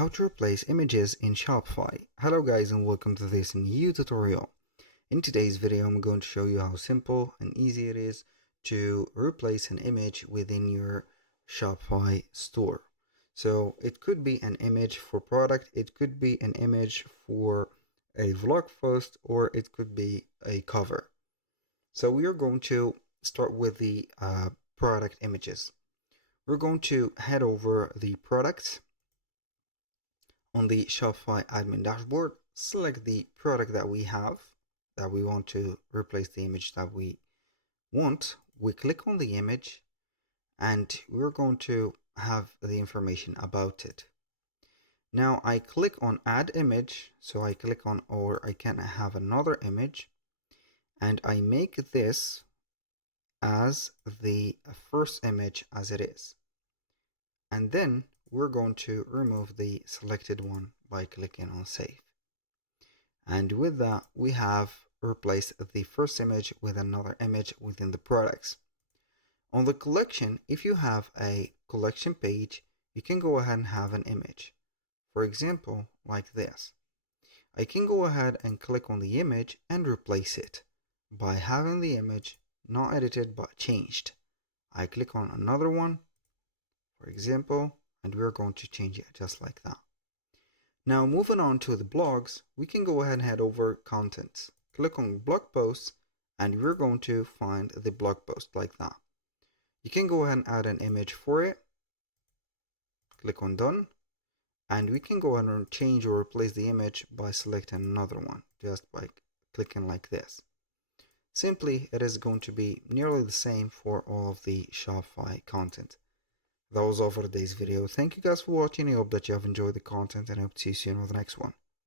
how to replace images in Shopify. Hello guys and welcome to this new tutorial. In today's video I'm going to show you how simple and easy it is to replace an image within your Shopify store. So it could be an image for product, it could be an image for a vlog post, or it could be a cover. So we are going to start with the product images. We're going to head over the products on the Shopify admin dashboard, select the product that we have, that we want to replace the image that we want. We click on the image and we're going to have the information about it. Now I click on add image, so I click on, or I can have another image, and I make this as the first image as it is. And then we're going to remove the selected one by clicking on save. And with that, we have replaced the first image with another image within the products. On the collection, if you have a collection page, you can go ahead and have an image. For example, like this. I can go ahead and click on the image and replace it by having the image not edited but changed. I click on another one, for example, and we're going to change it just like that. Now moving on to the blogs, we can go ahead and head over contents. Click on blog posts and we're going to find the blog post like that. You can go ahead and add an image for it. Click on done. And we can go ahead and change or replace the image by selecting another one, just by clicking like this. Simply, it is going to be nearly the same for all of the Shopify content. That was all for today's video. Thank you guys for watching. I hope that you have enjoyed the content and I hope to see you soon with the next one.